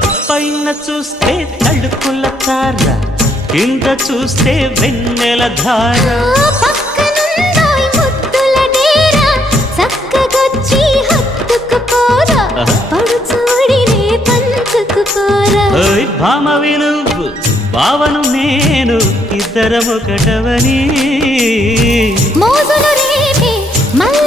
పైన చూస్తే తడుకుల తార, కింద చూస్తే వెన్నెల ధార. పక్కనుందోయ్ ముద్దుల డేరా, చక్కగొచ్చి హత్తుకుపోరా, పడు చూడినే పంచుకుపోరా. భామ విలువు భావను నేను ఇద్దరమొకటవని మోజులు రేపే మల్ల